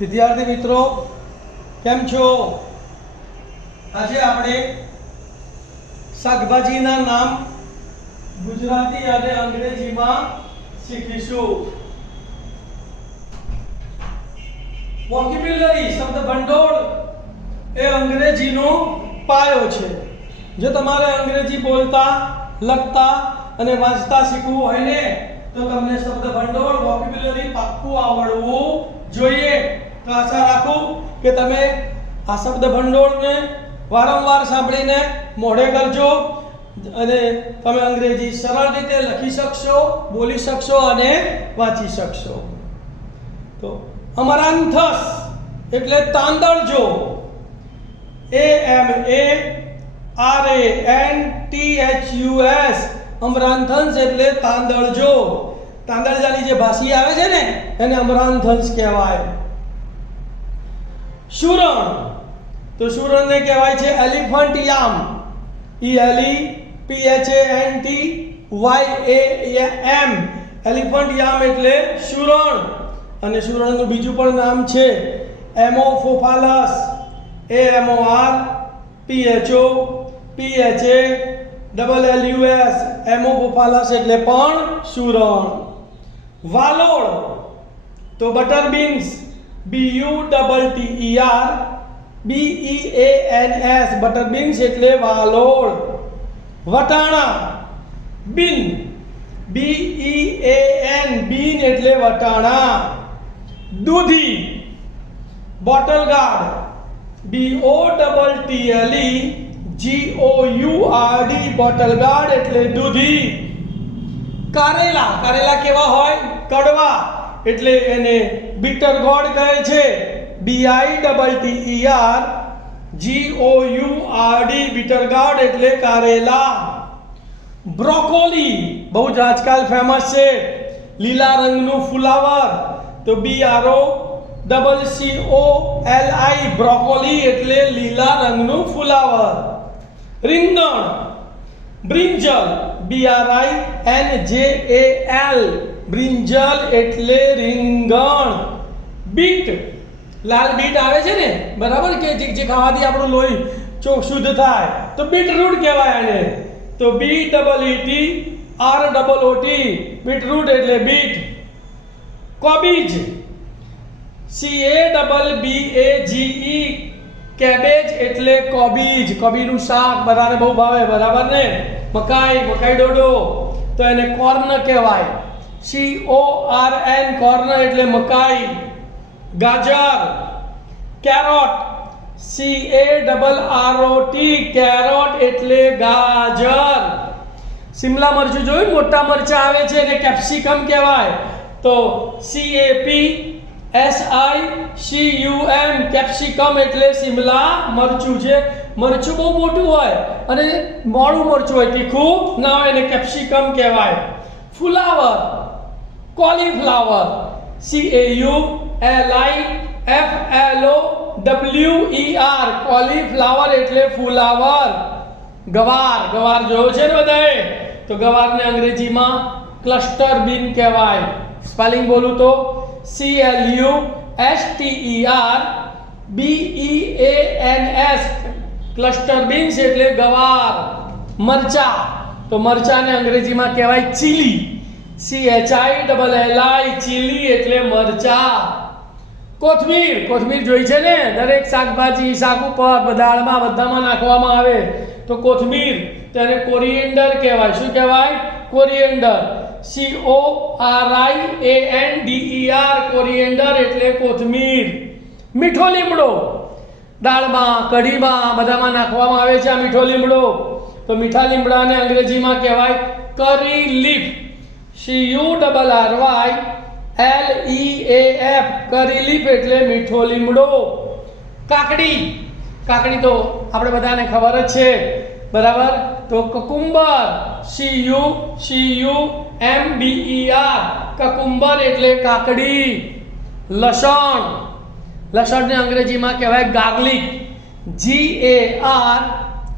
વિદ્યાર્થી મિત્રો કેમ છો? આજે આપણે શાકભાજીના નામ ગુજરાતી અને અંગ્રેજીમાં શીખીશું. વોકેબ્યુલરી શબ્દ ભંડોળ એ અંગ્રેજીનો પાયો છે. જો તમારે અંગ્રેજી બોલતા, લખતા અને વાંચતા શીખવું હોય ને તો તમને શબ્દ ભંડોળ વોકેબ્યુલરી પાક્કું આવડવું જોઈએ. તો આશા રાખું કે તમે આ શબ્દ ભંડોળને વારંવાર સાંભળીને મોઢે કરજો અને તમે અંગ્રેજી સરળ રીતે લખી શકશો, બોલી શકશો અને વાંચી શકશો. તો અમારાન્થસ એટલે તાંદળજો. AMARANTHUS અમરાંથન્સ એટલે તાંદળજો. તાંદળજાની જે ભાષી આવે છે ને એને અમરાંથન્સ કહેવાય. શુરણ તો શુરણને કહેવાય છે એલિફન્ટ યામ. ELEPHANTYAM એલિફન્ટ યામ એટલે શુરણ. અને શુરણનું બીજું પણ નામ છે એમોફોફાલસ. AMORPHOPHALLUS એમોફોફાલસ એટલે પણ શુરણ. વાલોળ તો butter beans. BUTTER BEANS butter beans એટલે વાલોળ. વટાણા બીન. BEAN બીન એટલે વટાણા. દૂધી bottle gourd. BOTTLEGOURD bottle gourd એટલે દૂધી. કારેલા. કારેલા કેવા હોય? કડવા એટલે એને બીટર ગોર્ડ કહે છે. BITTERGOURD બીટર ગાર્ડ એટલે કારેલા. બ્રોકોલી બહુ જ આજકાલ ફેમસ છે. લીલા રંગનું ફુલાવર તો BROCCOLI બ્રોકોલી એટલે લીલા રંગનું ફુલાવર. રીંગણ. બ્રિંજલ. BRINJAL બ્રિંજલ એટલે રીંગણ. બીટ લાલ બીટ આવે છે ને, બરાબર કે જે ખાવાથી આપણું લોહી શુદ્ધ થાય તો બીટરૂટ કહેવાય એને. તો BEETROOT બીટરૂટ એટલે બીટ. કોબીજ. CABBAGE કેબેજ એટલે કોબીજ. કોબીનું શાક બધાને બહુ ભાવે, બરાબર ને. મકાઈ ડોડો તો એને કોર્ન કહેવાય. CORN કોર્ન એટલે મકાઈ. ગાજર. કેરોટ. CARROT કેરોટ એટલે ગાજર. શિમલા મરચું જોયું, મોટા મરચા આવે છે એને કેપ્સિકમ કહેવાય. તો CAPSICUM કેપ્સિકમ એટલે શિમલા મરચું છે. મરચું બહુ મોટું હોય અને મોડું મરચું હોય, તીખું ના હોય, એને કેપ્સિકમ કહેવાય. ફુલાવર. કોલીફ્લાવર. CAULIFLOWER કોલીફ્લાવર એટલે ફુલાવર. ગવાર. ગવાર જોયો છે ને બધાએ? તો ગવારને અંગ્રેજીમાં ક્લસ્ટર બીન કહેવાય. સ્પેલિંગ બોલું તો CLUSTERBEANS ક્લસ્ટર બીન્સ એટલે ગવાર. મરચા તો મરચાને અંગ્રેજીમાં કહેવાય ચીલી. CHILLI ચીલી એટલે મરચા. કોથમીર. કોથમીર જોઈ છે ને? દરેક શાકભાજી, શાક ઉપર, દાળમાં બધામાં નાખવામાં આવે તો કોથમીર. તેને કોરિએન્ડર કહેવાય. શું કહેવાય? કોરિએન્ડર. CORIANDER કોરિએન્ડર એટલે કોથમીર. મીઠો લીમડો. દાળમાં, કઢીમાં બધામાં નાખવામાં આવે છે આ મીઠો લીમડો. તો મીઠા લીમડાને અંગ્રેજીમાં કહેવાય કરી લીફ. CURRYLEAF કરી લીફ એટલે મીઠો લીમડો. કાકડી. કાકડી તો આપણે બધાને ખબર જ છે, બરાબર. તો કકુંબર. CUCUMBER કકુંબર એટલે કાકડી. લસણ. લસણને અંગ્રેજીમાં કહેવાય ગાર્લિક.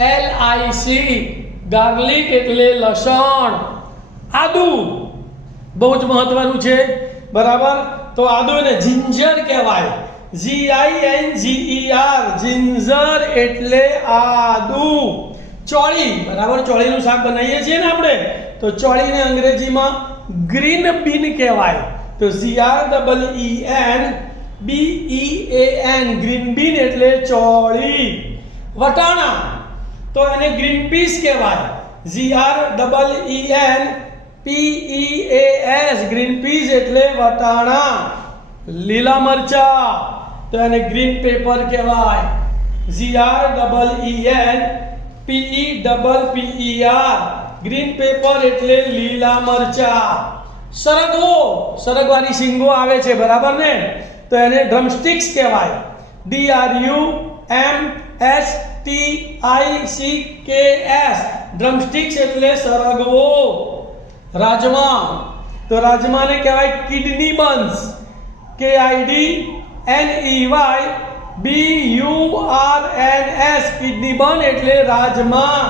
GARLIC ગાર્લિક એટલે લસણ. આદુ બહુ જ મહત્વનું છે, બરાબર. તો આદુ એને જિંજર કહેવાય. GINGER જિંજર એટલે આદુ. ચોળી, બરાબર, ચોળીનું શાક બનાવીએ છીએ ને આપણે, તો ચોળીને અંગ્રેજીમાં ગ્રીન બીન કહેવાય. તો GREENBEAN ગ્રીન બીન એટલે ચોળી. વટાણા, તો એને ગ્રીન પીસ કહેવાય. GREENPEAS ગ્રીન પીસ એટલે વટાણા. લીલા મરચા, તો એને ગ્રીન પેપર કહેવાય. GREENPEPPER ગ્રીન પેપર એટલે લીલા મરચા. સરગવો, સરગવાની શીંગો આવે છે, બરાબર ને, તો એને ડ્રમસ્ટિક્સ કહેવાય. DRUMSTICKS ડ્રમસ્ટિક્સ એટલે સરગવો. રાજમા, તો રાજમાને કહેવાય કિડની બન્સ. KIDNEYBURNS કિડની બન એટલે રાજમા.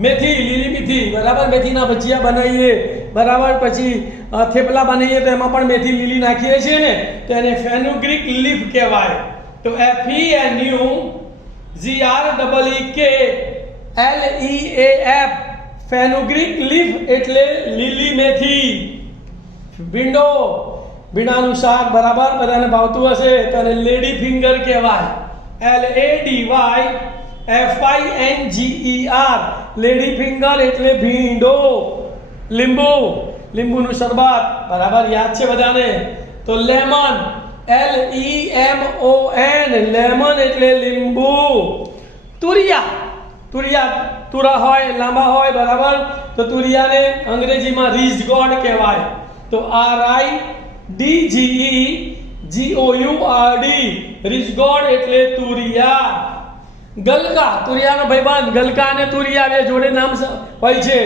મેથી, લીલી મેથી, બરાબર, મેથીના ભજીયા બનાવીએ, બરાબર, પછી થેપલા બનાવીએ તો એમાં પણ મેથી લીલી નાખીએ છીએ ને, તો એને ફેનુગ્રીક લીફ કહેવાય. તો FENUGREEK ફેનુગ્રીક લીફ એટલે લીલી મેથી. ભીંડો, ભીંડાનું શાક, બરાબર, બધાને ભાવતું હશે, તો એને લેડી ફિંગર કહેવાય. LADYFINGER લેડી ફિંગર એટલે ભીંડો. લીંબુ, લીંબુનું શરબત, બરાબર, યાદ છે બધાને, તો લેમન, LEMON લેમન એટલે લીંબુ. તુરિયા, તુરિયા, તુરા હોય, લાંબા હોય, બરાબર, તો તુરિયાને અંગ્રેજીમાં રીઝ ગોડ કહેવાય. તો RIDGEGOURD રીઝ ગોડ એટલે તુરિયા. ગલકા, તુરિયાનો ભાઈબંધ, ગલકા અને તુરિયા બે જોડે નામ હોય છે,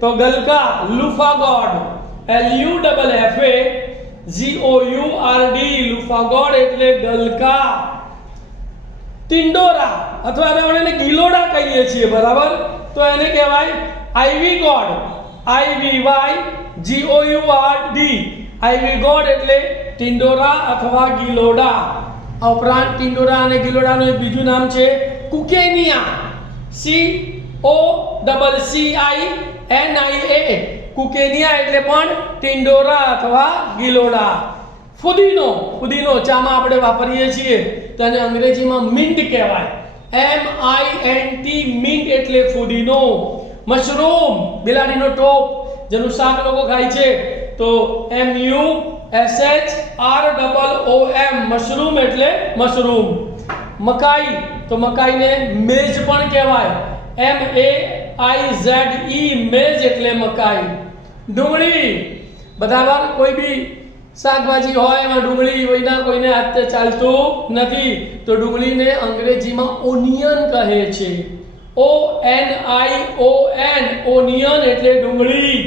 તો ગલકા. લુફા ગોડ, LUFFAGOURD લુફા ગોડ એટલે ગલકા. ટિંડોરા, અથવા આપણે એને ગિલોડા કહીએ છીએ, બરાબર, તો એને કહેવાય આઈવી ગોડ. IVYGOURD આઈવી ગોડ એટલે ટિંડોરા અથવા ગિલોડા. આ ઉપરાંત ટિંડોરા અને ગિલોડાનું એક બીજું નામ છે કુકેનિયા. COCCINIA કુકેનિયા એટલે પણ ટિંડોરા અથવા ગિલોડા. ફુદીનો, ફુદીનો ચામાં આપણે વાપરીએ છીએ, તો એને અંગ્રેજીમાં મિન્ટ કહેવાય. MINT મિન્ટ એટલે ફુદીનો. મશરૂમ, બિલાડીનો ટોપ, જેનું શાક લોકો ખાય છે, તો MUSHROOM મશરૂમ એટલે મશરૂમ. મકાઈ, તો મકાઈને મેજ પણ કહેવાય. MAIZE મેજ એટલે મકાઈ. ડુંગળી, બરાબર, કોઈ બી શાકભાજી હોય એમાં ડુંગળી વિના કોઈને હાથે ચાલતું નથી, તો ડુંગળીને અંગ્રેજીમાં ઓનિયન કહે છે. ONION ઓનિયન એટલે ડુંગળી.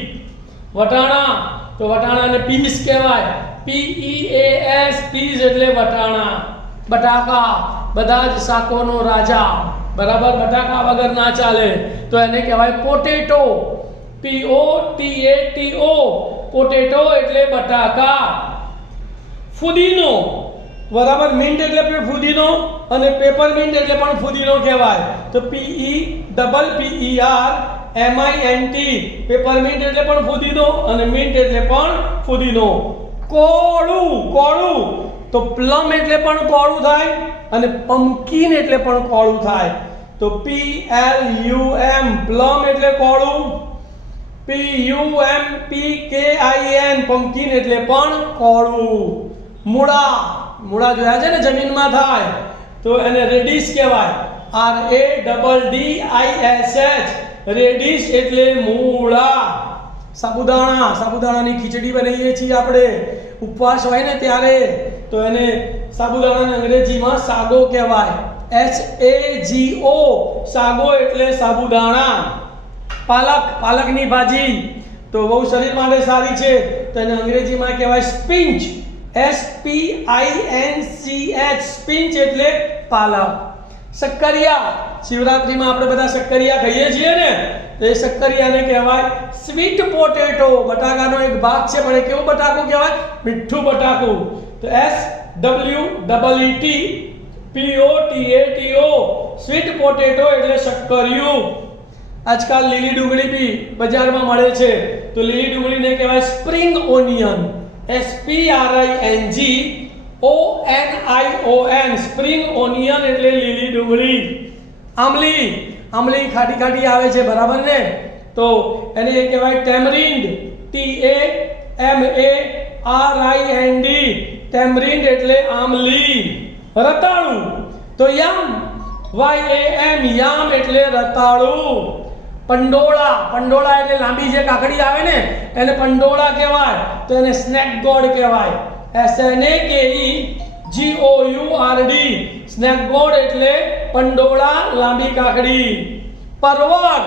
વટાણા, તો વટાણાને પીસ કહેવાય. PEAS પીસ એટલે વટાણા. બટાકા, બધા જ શાકોનો રાજા, બરાબર, બટાકા વગર ના ચાલે, તો એને કહેવાય પોટેટો. POTATO પોટેટો એટલે બટાકા. ફુદીનો, બરાબર, મિન્ટ એટલે ફુદીનો અને પેપરમિન્ટ એટલે પણ ફુદીનો કહેવાય. તો PEPPERMINT પેપરમિન્ટ એટલે પણ ફુદીનો અને મિન્ટ એટલે પણ ફુદીનો. કોળું, કોળું, તો પ્લમ એટલે પણ કોળું થાય અને પમ્પકિન એટલે પણ કોળું થાય. તો PLUM પ્લમ એટલે કોળું. PUMPKIN પમ્પકિન એટલે પણ કોળું. મૂળા, મૂળા જોયા છે ને જમીનમાં થાય, તો એને રેડિશ કહેવાય. RADDISH રેડિશ એટલે મૂળા. સાબુદાણા, સાબુદાણાની ખીચડી બનાવીએ છીએ આપણે, ઉપવાસ હોય ને ત્યારે, તો એને સાબુદાણાને અંગ્રેજીમાં સાગો કહેવાય. SAGO સાગો એટલે સાબુદાણા. પાલક, પાલકની ભાજી, તો બહુ શરીર માટે સારી છે, તો એને અંગ્રેજીમાં કહેવાય સ્પિંચ. SPINCH સ્પિંચ એટલે પાલક. શક્કરિયા, શિવરાત્રીમાં આપણે બધા શક્કરિયા ખાઈએ છીએ ને, તો એ શક્કરિયાને કહેવાય સ્વીટ પોટેટો. બટાકાનો એક ભાગ છે, પણ એ કેવું બટાકું કહેવાય? મીઠું બટાકું. તો WEET POTATO સ્વીટ પોટેટો એટલે શક્કરિયું. આજકાલ લીલી ડુંગળી બી બજારમાં મળે છે, તો લીલી ડુંગળીને કહેવાય spring onion. SPRINGONION spring onion એટલે લીલી ડુંગળી. આમલી, આમલી ખાટી ખાટી આવે છે, બરાબર ને? તો એને કહેવાય ટેમરિન્ડ. TAMARIND ટેમરિન્ડ એટલે આમલી. રતાળુ તો યામ, YAM યામ એટલે રતાળુ. પંડોળા, પંડોળા એટલે લાંબી જે કાકડી આવે ને એને પંડોળા કહેવાય, તો એને સ્નેક ગોર્ડ કહેવાય. SNAKEGOURD સ્નેક ગોર્ડ એટલે પંડોળા, લાંબી કાકડી. પરવળ,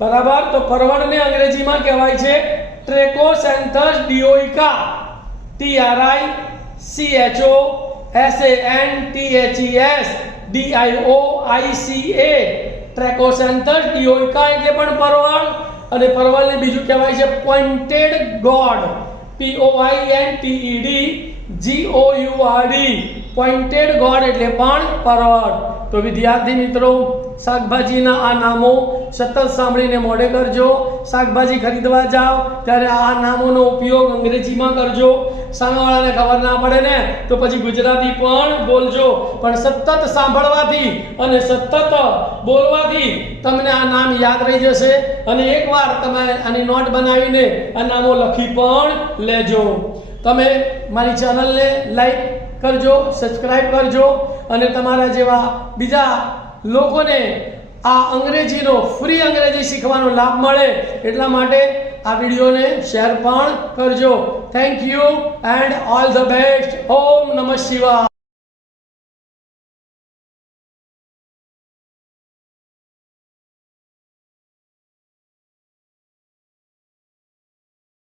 બરાબર, તો પરવળને અંગ્રેજીમાં કહેવાય છે ટ્રેકોસેન્થસ ડિયોઇકા. TRICHOSANTHES DIOICA ટ્રેકોસેન્થસ ડિયોઇકા એટલે પણ પરવળ. અને પરવળને બીજું કહેવાય છે પોઇન્ટેડ ગોર્ડ. POINTED GOURD પોઇન્ટેડ ગોર્ડ એટલે પણ પરવળ. તો વિદ્યાર્થી મિત્રો, શાકભાજીના આ નામો સતત સાંભળીને મોઢે કરજો. શાકભાજી ખરીદવા જાઓ ત્યારે આ નામોનો ઉપયોગ અંગ્રેજીમાં કરજો. સામેવાળાને ખબર ના પડે ને તો પછી ગુજરાતી પણ બોલજો, પણ સતત સાંભળવાથી અને સતત બોલવાથી તમને આ નામ યાદ રહી જશે. અને એકવાર તમે આની નોટ બનાવીને આ નામો લખી પણ લેજો. તમે મારી ચેનલને લાઈક કરજો, સબસ્ક્રાઇબ કરજો, અને તમારા જેવા બીજા લોકોને આ અંગ્રેજીનો ફ્રી અંગ્રેજી શીખવાનો લાભ મળે એટલા માટે આ વિડીયોને શેર પણ કરજો. Thank you and all the best. ઓમ નમઃ શિવાય.